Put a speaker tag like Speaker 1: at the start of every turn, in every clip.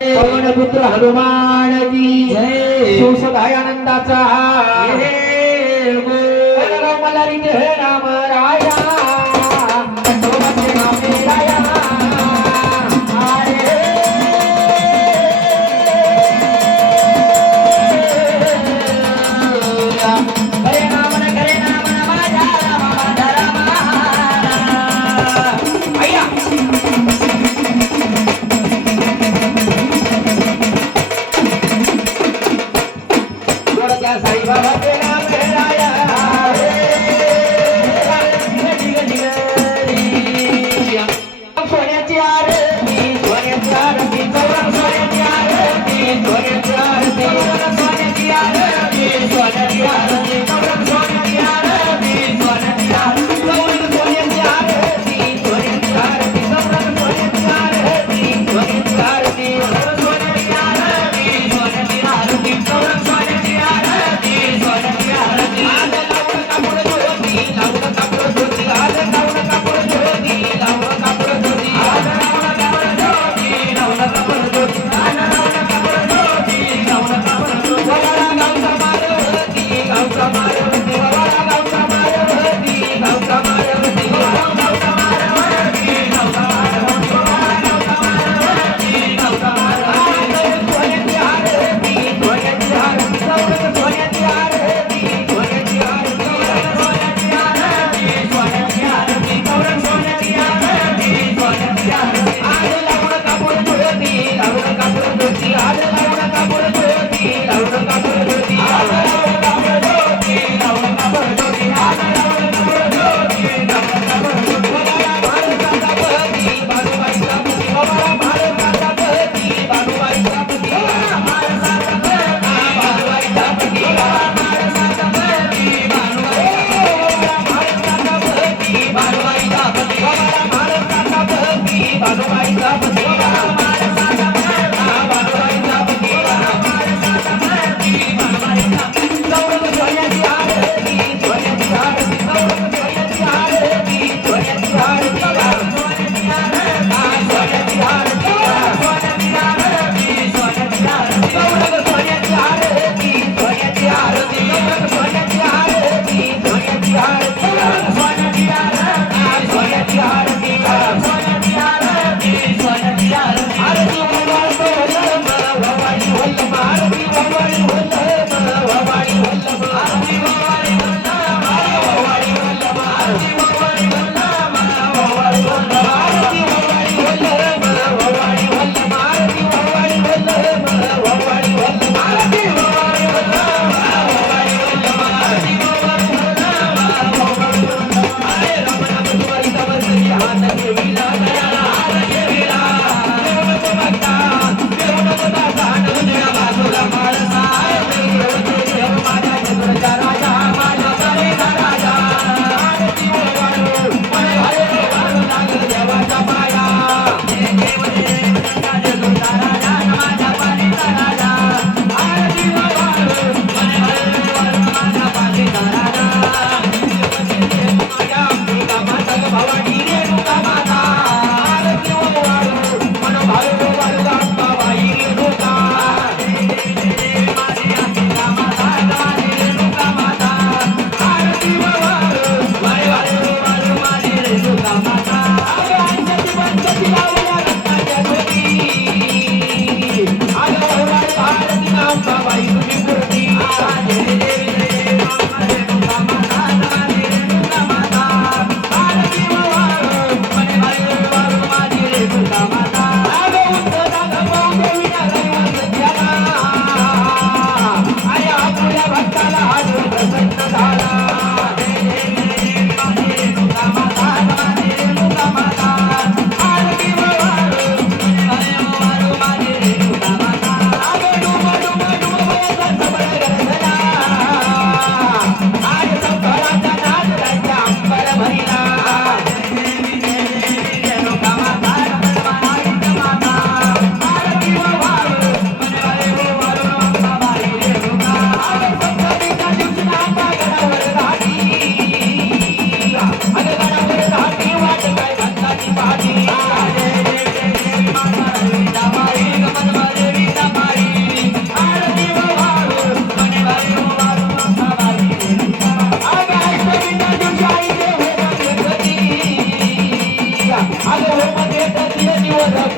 Speaker 1: पवनपुत्र हनुमान की जय. शिवसदाय आनंदाचा हे गो. मलारी जय राम राया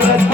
Speaker 1: Thank you.